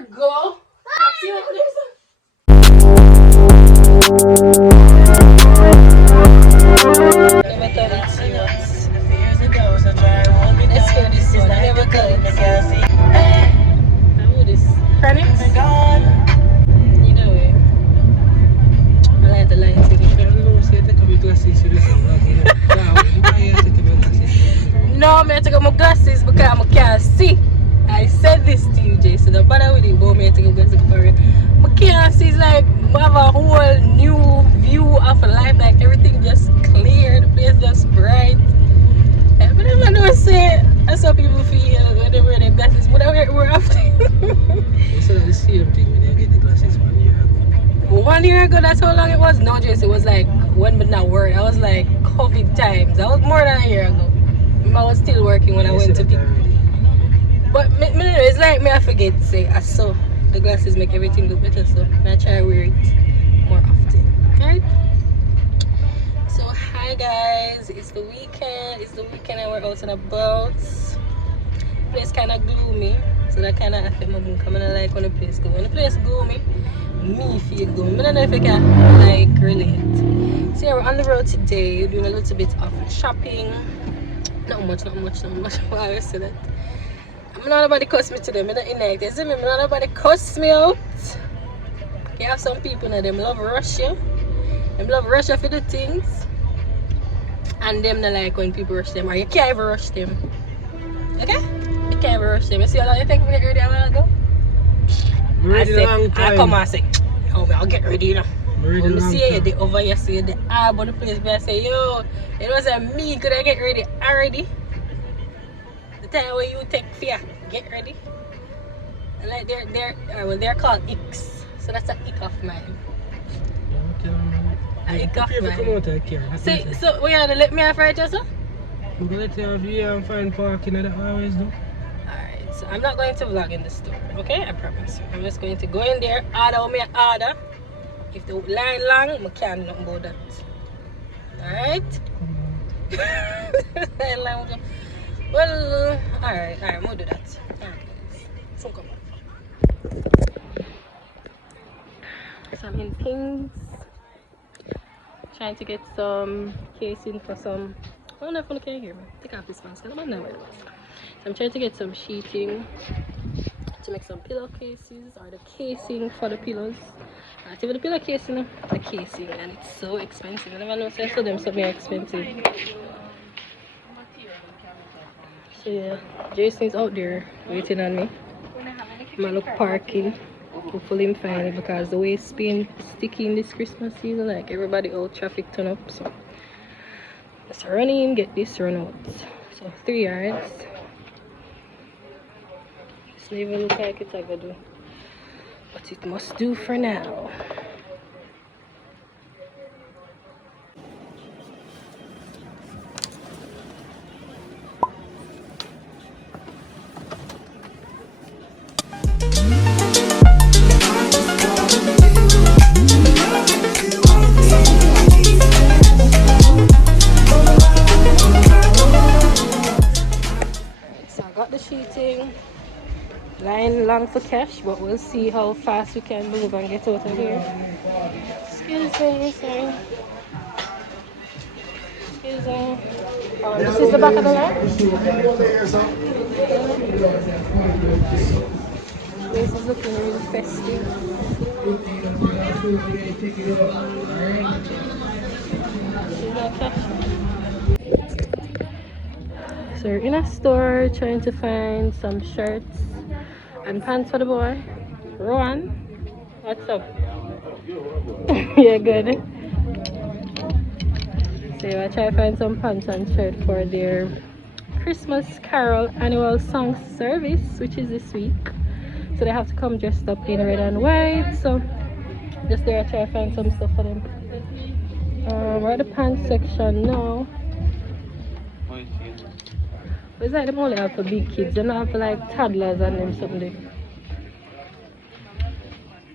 There you go. See what there's never thought it's serious. Let's hear this one. I never thought it's serious. How this? Chronics? You know it. I like the lights. No, I'm going to take my glasses because I can't see. I said this to you, Jason. Don't bother with it, but I'm going to take my glasses for it. I can't see. It's like I have a whole new view of life. Like everything just clear, the place just bright. But I never know say that's how people feel when they wear their glasses. But I wear it more often. It's the same thing when you get the glasses 1 year ago. 1 year ago, that's how long it was? No, Jason, it was like when but not work. I was like COVID times. That was more than a year ago. I was still working when I went to pick. But it's like me I forget to say I saw the glasses make everything look better, so I try to wear it more often. Alright? So hi guys, it's the weekend. And we're out and about. The place kinda gloomy, so that kinda affect my mood. I don't like when the place go. When the place gloomy, me feel gloomy. I don't know if I can like relate. So yeah, we're on the road today, doing a little bit of shopping. Not much. Why I always say that. I'm not nobody cuss me today. I'm not in like this. I'm not nobody cuss me out. You have some people now, them love Russia. Them love Russia for the things. And them not like when people rush them. Or you can't even rush them. Okay? You can't even rush them. You see how long you think we get ready a while ago? I come and say, oh, I'll get ready, you know. When you see you over here, see the but the place where I say, yo, it wasn't me, could I get ready already? The time when you take fear, get ready. And like they're called icks. So that's an ick of mine. An ick of mine. See, so we had to let me off right just so? I'm gonna let you have here and find parking at the highways though. Alright, so I'm not going to vlog in the store, okay? I promise you. I'm just going to go in there, order what I order. If the line long, I can't know about that. Alright? Well, alright, we'll do that. Alright, so come on. So I'm in Pings. Trying to get some casing for some. I don't know if you can hear me. Take off this mask. I don't know where it was. So I'm trying to get some sheeting to make some pillowcases or the casing for the pillows. Not even the pillowcase, you know, the casing, and it's so expensive. I never know, so I saw them so very expensive. So yeah, Jason is out there waiting on me. I'm gonna look parking. Hopefully I'm fine it because the way it's been sticky in this Christmas season, like everybody out, traffic turn up. So let's run in, get this run out. So 3 yards. It's not even look like it's gonna do. But it must do for now. So I got the sheeting. Line long for cash, but we'll see how fast we can move and get out of here. Excuse me, sorry. Excuse me. This is the back of the line. This is looking really festive. So we're in a store trying to find some shirts and pants for the boy. Rowan, what's up? Yeah, good. So I try to find some pants and shirt for their Christmas Carol annual song service, which is this week. So they have to come dressed up in red and white. So just there I try to find some stuff for them. We're at the pants section now. It's like them only have for big kids. They don't have for like toddlers and them something.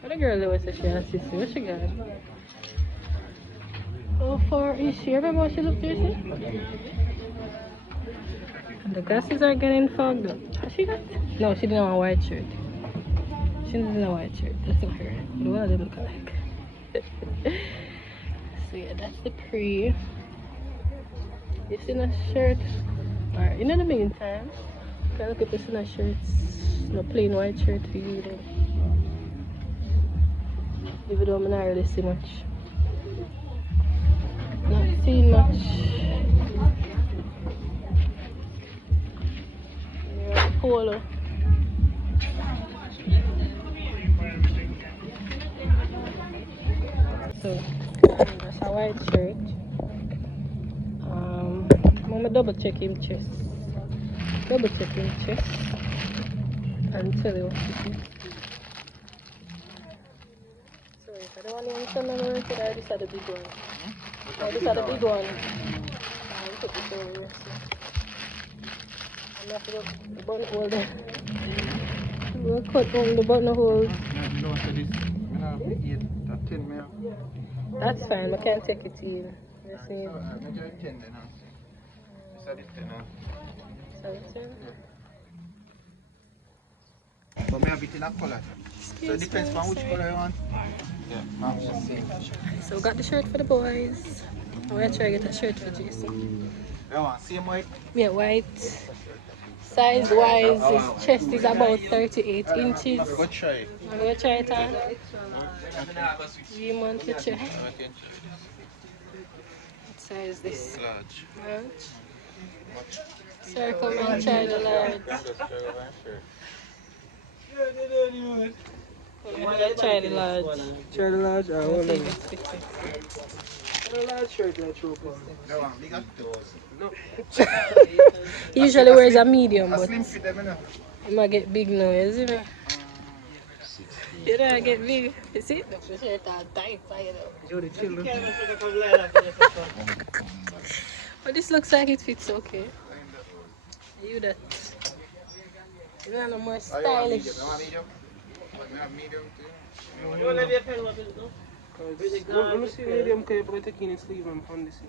What the girl always says she has sister? What's she got? How far is she? Remember what she looked like? And the glasses are getting fogged up. Has she got? No, she didn't have a white shirt. She She's in a white shirt. That's not her. The one of them look alike. So yeah, that's the pre. It's in a shirt. Alright, in the meantime, you can look at this in a shirts. No plain white shirt for you then. Even though I'm not really see much. Not seeing much. Yeah, polo. So, that's a white shirt. I'm gonna double check him chest. Double check him chest. And tell you what it is. So if I don't want to understand the word, I just had a big one. I just had a big one. I'll put this over here. I'm not going to the button hole there. We'll cut on the button hole. That's fine, I can't take it in. Let's see. But me have it in a color. So it depends on which color you want. Yeah, so we got the shirt for the boys. I'm gonna try to get a shirt for Jason. You want same white? Yeah, white. Size wise, his chest is about 38 inches. Go try it. I'm gonna try it on. We want to try. What size is this? Large. Large. Sir, come and try the large. Try the large. Try the large. I want See to. if it fits. The large shirt that you open. No, big as those. No. He usually wears a medium, A but slim fit them enough. he might get big now, you see? You know, I get big. You see? The shirt are tight, you know. Yo, the children. But this looks like it fits okay. You that. You know, no more stylish. You want medium? You have medium too? You want to be a pen with it, no? Let me see medium, because you're taking the sleeve and from this.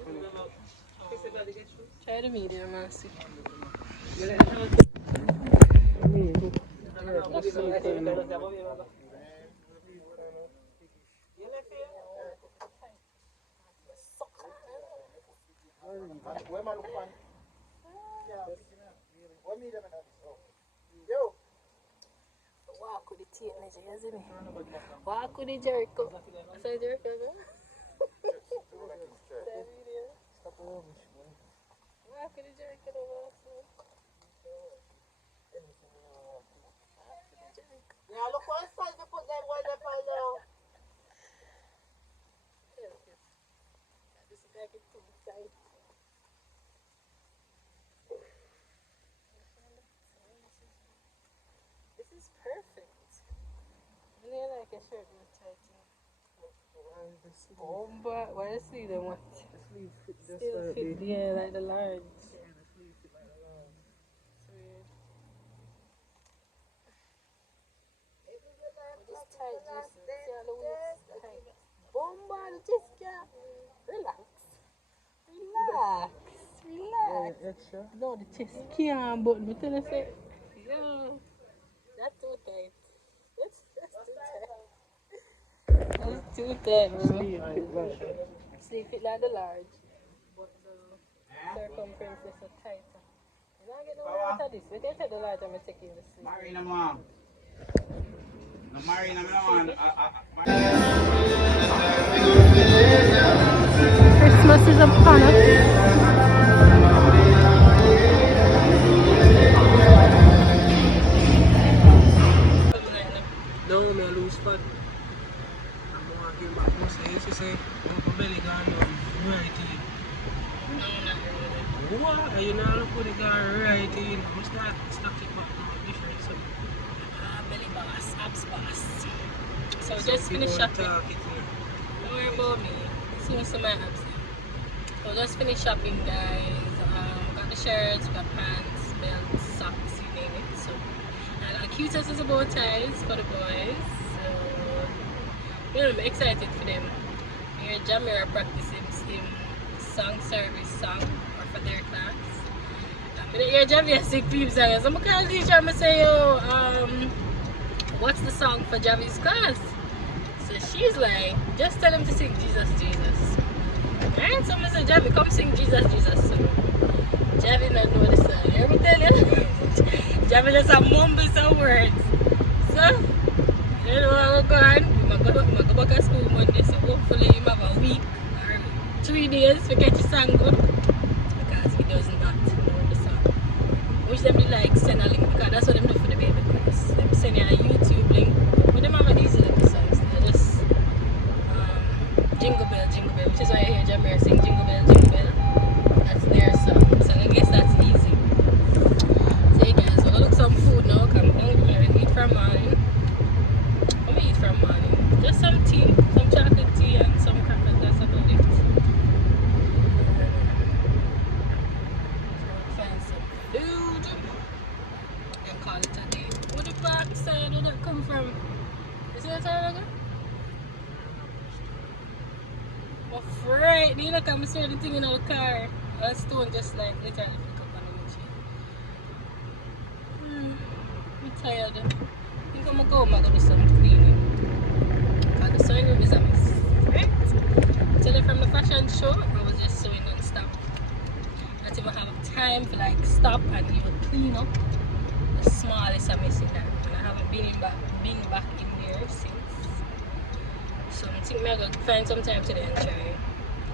Try the medium and see. Where man look on? What medium in that? Yo! Walk with the tape measure, isn't it? Walk with the Jericho. Say Jericho, no? Walk with the Jericho, no? Now look what size you put them one up on now. This is like it too tight. This is perfect. I really like a shirt with tight. Oh, but why the sleeve then what? The sleeve fit just Still like fit, the... yeah, like the large. Yeah, the sleeve fit like the large. It's weird. This tight, Jason. See how the waist tight. Bomba, the chest cap. Relax. Relax. Relax. Yeah, extra. No, the chest can't button. But tell us it. No. That's too tight. That's too tight. That's too tight, bro. Sleeve fit like that. Sleeve fit like the large. But the circumference is so tighter. You don't get no more out of this. We can take the large and we take in the sleeve. Marina, mom. No, Marina, man. Christmas is upon us. No, me I lose fat. I'm going to give my muscle. You say, my belly gone right in. What? You know, look what it gone right in. I must not stop it back now. Different. So, Belly boss, abs boss. So just finish shopping. Don't worry about me. See some my abs. So just finish shopping, guys. Got the shirts, got pants, belts, socks, you name it. So I got cute as bow ties for the boys. So you know, I'm excited for them. Here Jamaica practicing song service song or for their class. I'm gonna hear Jamaica sing theme songs. So I'm gonna teach them, say yo what's the song for Javi's class? So she's like, just tell him to sing Jesus, Jesus. Right? So I said, Javi, come sing Jesus, Jesus. So Javi not know the song. Let me tell you. Javi just a mumble some words. So, you know how we go on. I go back to school Monday, so hopefully you have a week or 3 days to get your song good. Because he does not know the song. Which them do like send a link, because that's what them do for the baby class. Them send you a YouTube link, but them have an easy little songs. They just Jingle Bell, which is why I hear Jamaica sing Jingle Bell. That's their song. So I guess that's easy. So you guys, we'll look some food now, because I'm hungry. I eat from morning. What we eat from morning? Just some tea, some chocolate tea and some crackers, that's about it. So find some food and call it a day. Where the back side did that come from? You see that side again? I'm afraid. You look at me see the thing in our car. A stone just like literally pick up on the machine. I'm tired. I think I'm gonna go home and do some cleaning. Because the sewing room is a mess. Right? Tell you from the fashion show, I was just sewing non-stop. Not even have time to like stop and even clean up the smallest of mess in that room. And I haven't been back in there since. So I think I'm going to find some time today and try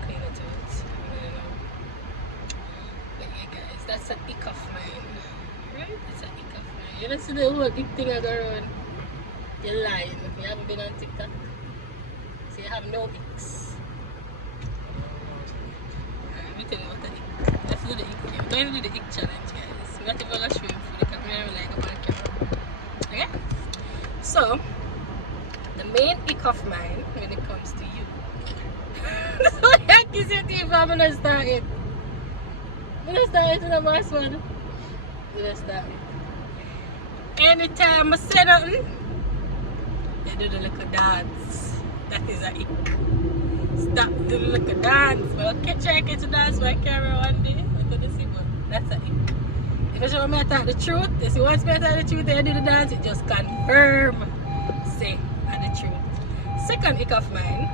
clean it out. But yeah guys, that's an ick of mine. Right? It's an ick of mine. You don't see the whole ick thing I go around. You're lying. You haven't been on TikTok. So you have no icks. Let me tell you what the ick. Let's do the ick game. We're going to do the ick challenge guys. I'm not even going to show you for the camera like a bad camera. Okay? So the main ick of mine when it comes to you. So I kiss your teeth, I'm gonna start it. I'm gonna start it in the last one. I'm gonna start it. Anytime I say nothing, they do the little dance. That is a ick. Stop doing the little dance. Well, try to dance by camera one day. I'm gonna see, but that's a ick. If you show me I talk the truth, you see once me I talk the truth and you do the dance, it just confirm. Say the truth. Second ick of mine,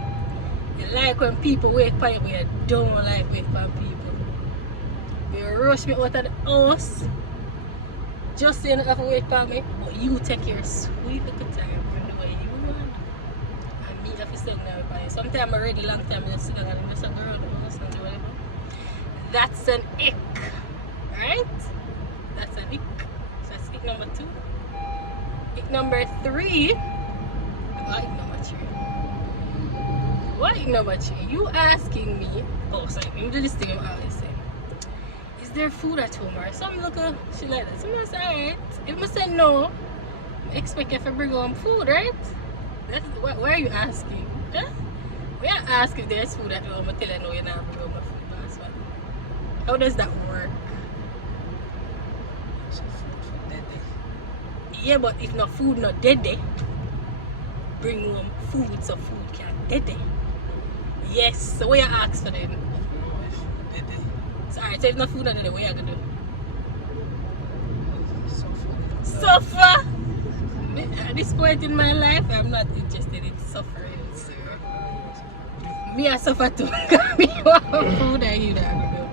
you like when people wait for you, but you don't like wait for people. You rush me out of the house just so you don't have to wait for me, but you take your sweet little time from the way you want. And me have to send now by you. Sometimes I'm ready long time, I just sit down and just go around the house and do whatever. That's an ick. Right? That's an ick. So that's ick number 2. Ick number 3. What number 3? You asking me, oh sorry, let me do this thing I always say. Is there food at home or some look shit like that? So I say alright. If I say no, I expect you to bring home food, right? That's why are you asking? Huh? When I ask if there's food at home, I tell you no, you're not bringing home my food. That's what. How does that work? Yeah, but if no food not dead there, bring home food so food can dead there. Yes, so what you ask for them? Sorry, so if no food not dead there, what you gonna do? Suffer? At this point in my life, I'm not interested in suffering, sir. Me I suffer too. Me want food and you don't have to do.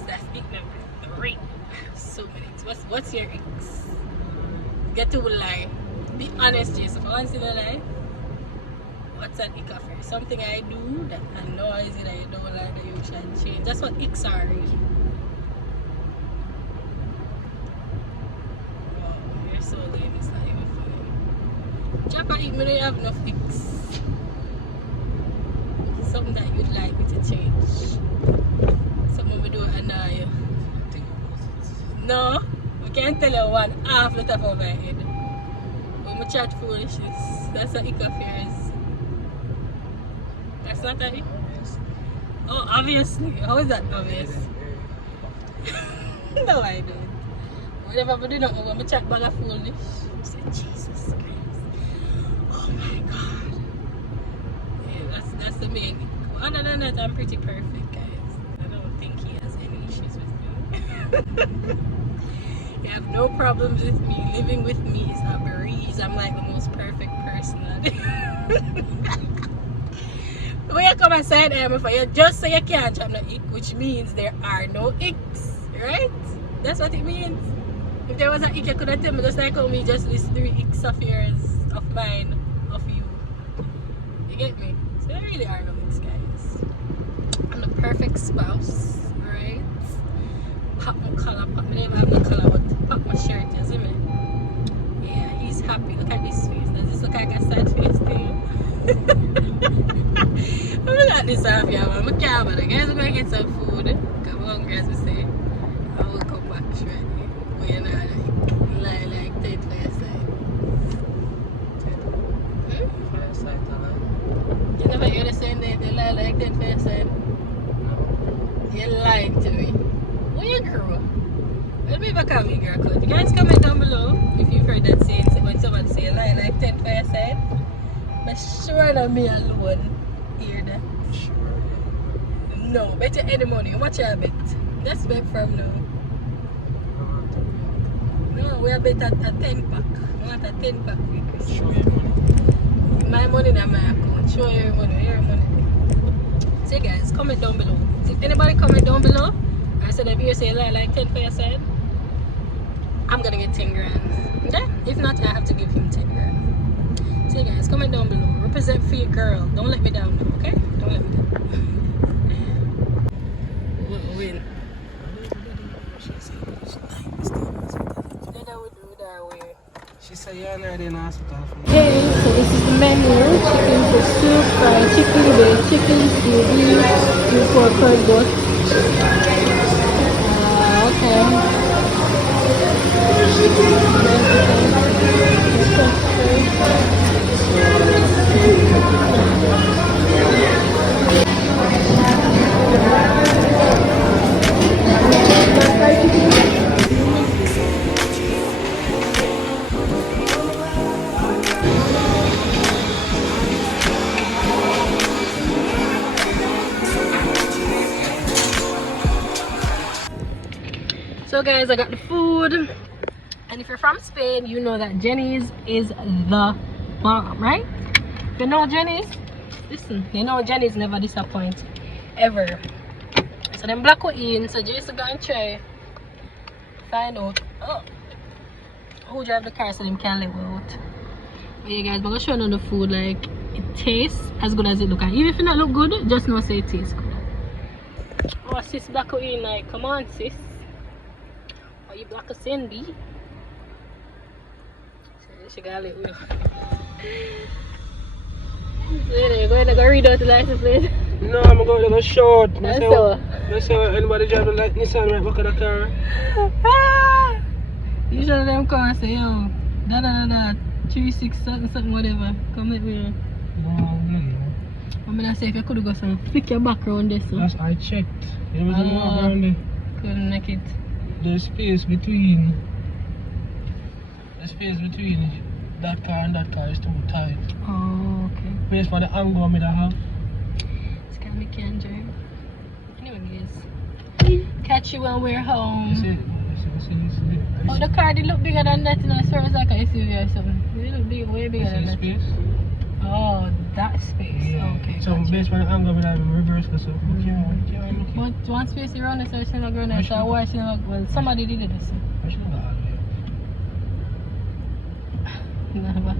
So that's ick number 3. I have so many. What's your icks? Get to lie. Be honest, Jason. Once in a life, what's an ick of you? Something I do that annoys you that you don't like that you should change. That's what icks are really. Wow, you're so lame, it's not even funny. Japa ick, me don't have enough icks. Something that you'd like me to change. Something we do annoy you. No, I can't tell you one half the top of my head. I chat foolishness. That's an ick of yours. That's not an ick? Oh, obviously. How is that obvious? No, I don't. Whenever I do not know, I'm chat bag of foolish. I say, Jesus Christ. Oh my God. Yeah, that's the main ick. Other than that, I'm pretty perfect, guys. I don't think he has any issues with me. You have no problems with me. Living with me is a breeze. I'm like the most perfect person. When you come aside for you just say you can't have no ick, which means there are no icks, right? That's what it means. If there was an ick, you could have told me, just like how me just list 3 icks of yours, of mine, of you. You get me? So there really are no icks, guys. I'm the perfect spouse, right? Pop my collar, pop my name, I have no collar, but pop my shirt, you see me? Yeah, he's happy. Look at this face. Does this look like a sad face to you? I'm not this off, yeah, man. I'm can't, but guys, I'm gonna get some food. Come on, guys, we say. I will come back shortly. But you know, like 10 for your side. For your side, You never hear the saying that they lie like 10 for your side? You lied to me. Where you grew? Let me back at me, girl. Cause you guys comment down below if you've heard that saying when someone say lie like 10 for your side. I'm sure that me alone hear that. Sure. No, bet you any money. How much you bet? Let's bet from now. No, we are bet at a 10 pack. I want a 10 pack for Christmas. Show your money. My money in my account. Show your money. Your money. So guys, comment down below. If anybody comment down below, I said if you say lie like 10 for your side, I'm gonna get 10 grand. Okay? If not, I have to give him 10 grand. So guys, comment down below. Represent for your girl. Don't let me down now, okay? Don't let me down. Win. She said, yeah, no, I didn't ask it off. Okay, so this is the menu. Chicken for soup, fried chicken, baked chicken, stew beef, pork curd okay. So guys, I got the food, and if you're from Spain, you know that Jenny's is the bomb, right? If you know Jenny's, listen, you know Jenny's never disappoint, ever. So them black we in, so Jason go and try, find out who drive the car so them can live out. But yeah guys, I'm gonna show you the food, like it tastes as good as it look, and even if it not look good, just know say it tastes good. Oh sis black we in, like come on sis. Oh, you black as Cindy. She got it. You're going to go read out the license plate. No, I'm going to go short. That's so. Let's say anybody drive the light Nissan right back of the car. You show them come and say, yo, da 36 something whatever. Come let me. No, really. I'm gonna say if you could go some flick your back around this. So. That's I checked. There was a walk around there. Couldn't make it. The space between that car and that car is too tight. Oh, okay. Space for the angle I'm gonna have. This can be can drive. Anyway, guys, catch you when we're home. You see? Oh, the car did look bigger than that, you know, it's like an SUV or something. It look big, way bigger than that. Space? Oh, that space. Yeah. Okay. So based on the angle, I'm gonna reverse this. So But one space around this, so not going so why she not, well, somebody did it. So. I should have got Nah,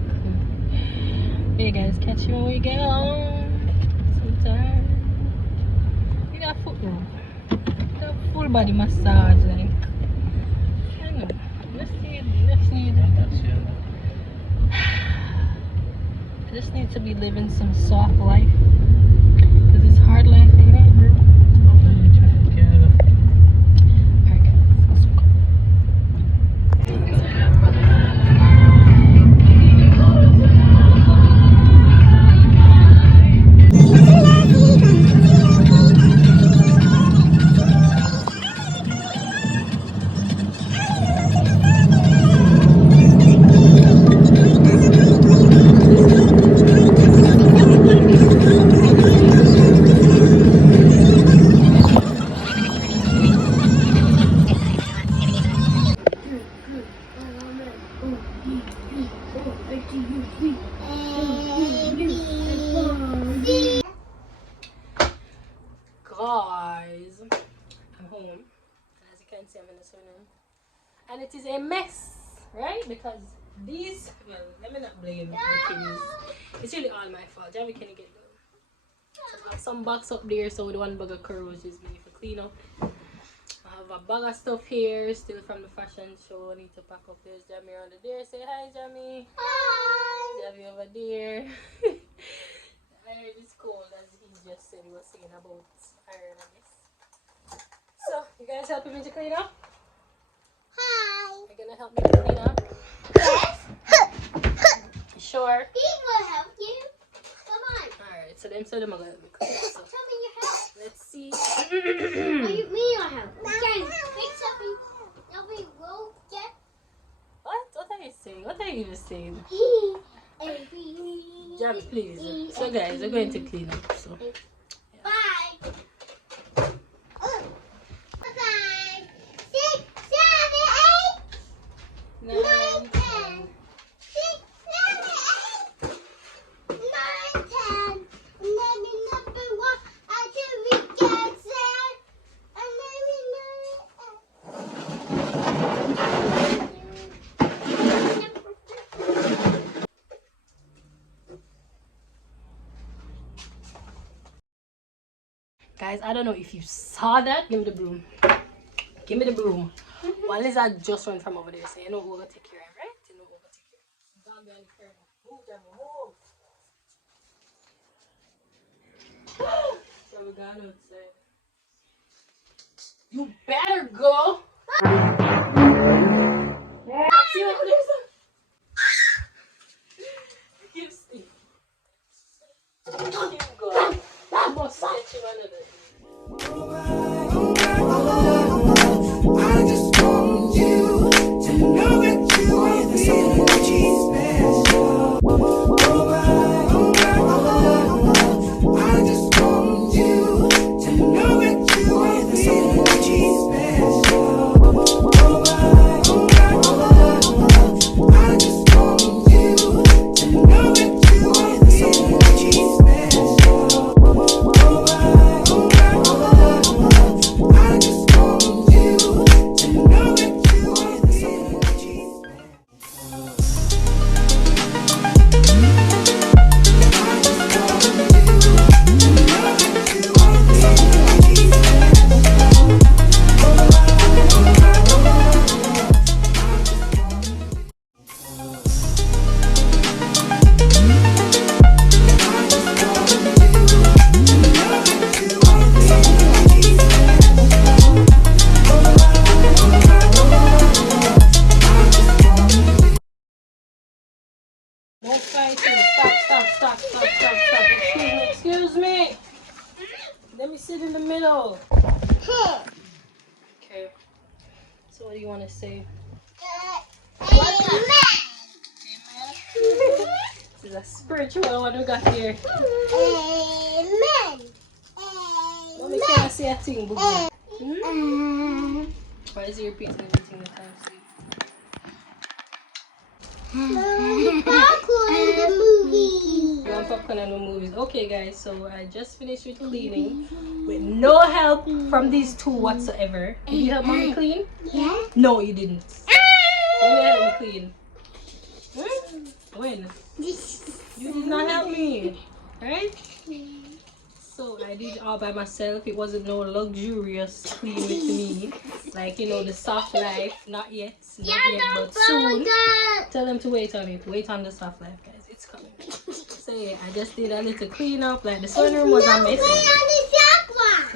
hey guys, catch you when we get home. Sometime. You got foot rub. You got full body massage, like. I know. Let's need. I just need to be living some soft life. Because it's hard life, ain't it, bro? Alright guys, let's go. and it is a mess, right? Because these, well, let me not blame the bikinis. It's really all my fault. Jamie, can you get done? So I have some box up there, so the one bag of curls is me for clean up. I have a bag of stuff here, still from the fashion show. I need to pack up. There's Jamie under there. Say hi, Jamie. Hi. Jamie over there. I heard it's cold, as he just said he was saying about iron, I guess. So, you guys helping me to clean up? Hi. You're gonna help me to clean up? Yes. You sure? He will help you. Come on. Alright, so them are gonna help me clean up. So, Tell me your help. let's see. Are you me or help? Okay. Pick something. Nobody will get. What are you saying? What are you even saying? Every. Jamie, please. So guys, we're going to clean up. So. Bye. 5, 6, 7, 8, 9, 10. 6, 7, 8, 9, 10. And then number 1 until we get there. And then we Guys, I don't know if you saw that. Give me the broom. Give me the broom. One lizard just went from over there, so you know who will take care of, right? You know who will take care of. Dog behind the curtain. Move them, move. So we're going outside. You better go. See what there's a... Keep still. Keep going. I must get you another. I just want you to know that you are the energy special. I just want you to know that you are the energy special. I just want you to know that you are the energy special. I just want you to know that you are the energy No fighting. Stop. Excuse me. Let me sit in the middle. Okay. So what do you want to say? This is a spiritual one we got here. Amen. Mommy can't say a thing, boogie. Why is he repeating everything that I'm saying? Popcorn in the movie. You want popcorn and no movies? Okay, guys, so I just finished with cleaning with no help from these two whatsoever. Did you help mommy clean? Yeah. No, you didn't. When you help me clean? When? You did not help me, right? So I did it all by myself. It wasn't no luxurious clean with me. Like, you know, the soft life. Not yet, but soon. Tell them to wait on it. Wait on the soft life, guys. It's coming. So yeah, I just did a little clean up. Like the sewing room was a mess.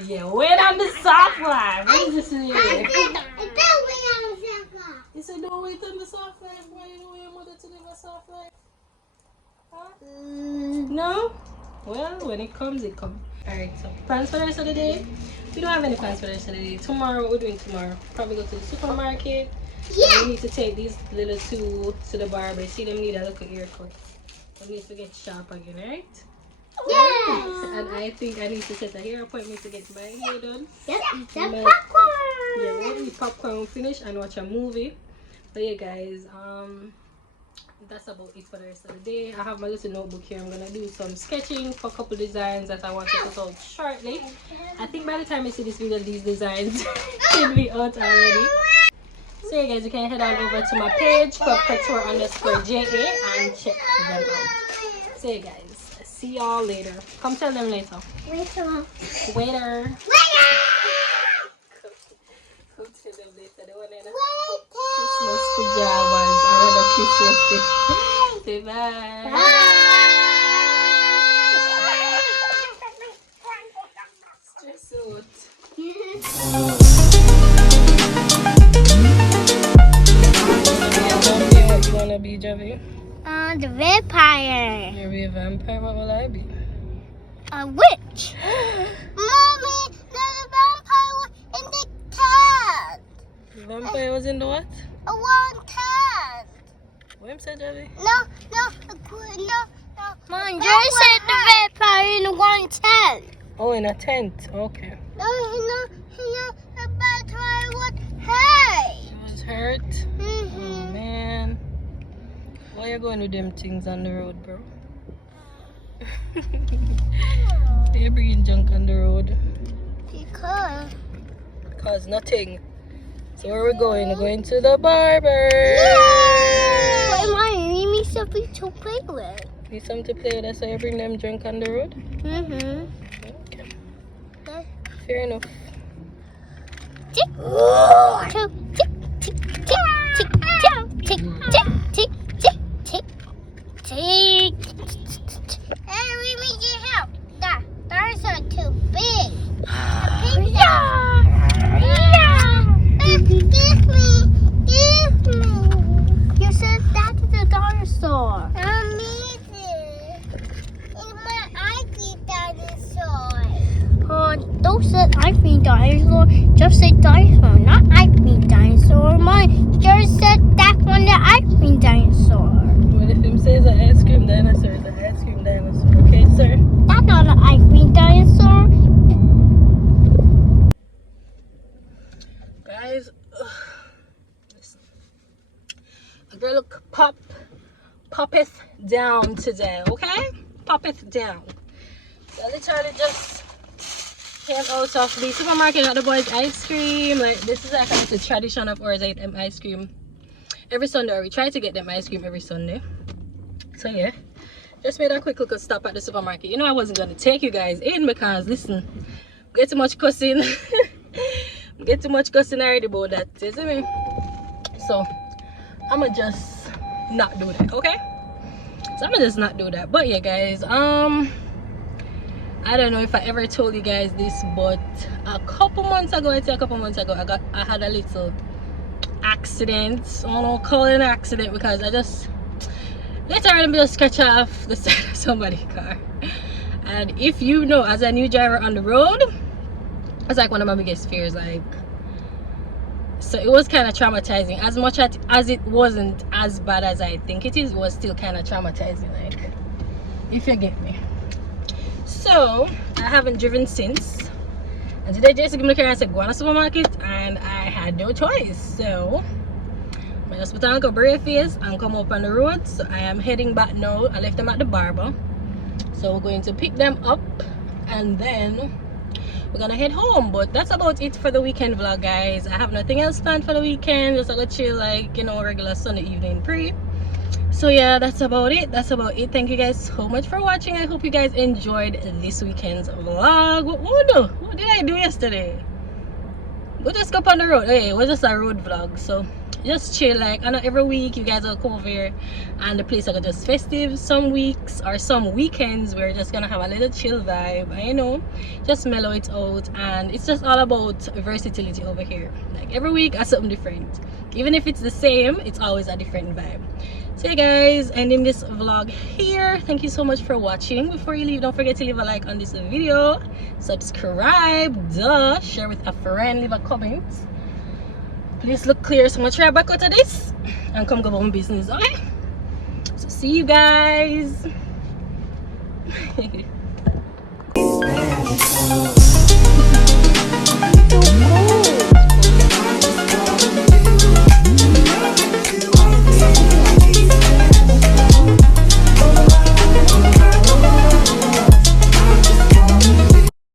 Yeah, wait on the soft life. What is this here? You said don't wait on the soft life. Why you don't want your mother to live a soft life? Huh? No? Well, when it comes, it comes. Alright, so plans for the rest of the day? We don't have any plans for the rest of the day. Tomorrow, what we're doing tomorrow? Probably go to the supermarket. Yeah. We need to take these little two to the barber. See them need a little haircut. We need to get sharp again, right? Yeah. And I think I need to set a hair appointment to get my hair done. Yep. Yeah, Popcorn. Yeah, we'll eat popcorn, finish and watch a movie. But yeah, guys, that's about it for the rest of the day. I have my little notebook here. I'm gonna do some sketching for a couple designs that I want to put out shortly. I think by the time you see this video, these designs should be out already. So So yeah guys, you can head on over to my page, Couture_JA, and check them out. So yeah guys, see y'all later. Come tell them later. Later. Waiter. Come tell them later. They want Christmas pajamas. Another Christmas gift. Say bye. Stress out. You wanna be Javi? The vampire. You'll be a vampire. What will I be? A witch. Mommy, there's a vampire in the tent. The vampire was in the what? A one tent. What said Javi? No. Mom, Jerry said the vampire in the one tent. Oh, in a tent. Okay. No, the vampire was hurt. He was hurt. Oh man. Why you going with them things on the road, bro? You're bringing junk on the road. Because nothing. So where we going? We're going to the barber. Why, Mom, you need me something to play with. Need something to play with, that's why you bring them junk on the road? Mm-hmm. Okay. Fair enough. Tick, tick, tick, tick, tick, tick, tick, tick, tick, tick. Hey, we need your help. Those are too big. Give me. You said that is a dinosaur. I need it. It's my icy dinosaur. Those are icy dinosaur. Just say dinosaur, not icy dinosaur. Mine just said that one the icy dinosaur. What if him says an ice cream dinosaur is an ice cream dinosaur? Okay, sir? That's not an icy dinosaur. Guys, listen. A girl look poppeth down today, okay? Poppeth down. So I literally just came out of the supermarket, got the boys ice cream. Like, this is like a little tradition of ours, I eat them ice cream every Sunday, or we try to get them ice cream every Sunday. So yeah, just made a quick little stop at the supermarket. You know, I wasn't gonna take you guys in because listen, get too much cussing. Get too much cussing already about that, you see me? So I'ma just not do that, okay? So I'ma just not do that. But yeah guys, I don't know if I ever told you guys this, but a couple months ago, I had a little accident. I don't know, call it an accident because I just literally just scratch off the side of somebody's car. And if you know, as a new driver on the road, it's like one of my biggest fears. Like, so it was kind of traumatizing. As much as it wasn't as bad as I think it is, it was still kind of traumatizing, like, if you get me. So I haven't driven since, and today Jason gave me the car and said go on a supermarket, and I had no choice. So I just put on a brave face and come up on the road. So I am heading back now. I left them at the barber, so we're going to pick them up and then we're gonna head home. But that's about it for the weekend vlog, guys. I have nothing else planned for the weekend, just a little chill, like, you know, regular Sunday evening pre. So yeah, that's about it. Thank you guys so much for watching. I hope you guys enjoyed this weekend's vlog. What did I do yesterday? We just go up on the road. Hey, it was just a road vlog, so just chill. Like, I know every week you guys will come over here and the place are just festive. Some weeks or some weekends we're just gonna have a little chill vibe, and, you know, just mellow it out. And it's just all about versatility over here. Like, every week is something different. Even if it's the same, it's always a different vibe. So yeah guys, ending this vlog here. Thank you so much for watching. Before you leave, don't forget to leave a like on this video, subscribe, share with a friend, leave a comment. Please look clear, so I'm gonna try back out of this and come go about my business, okay? So see you guys.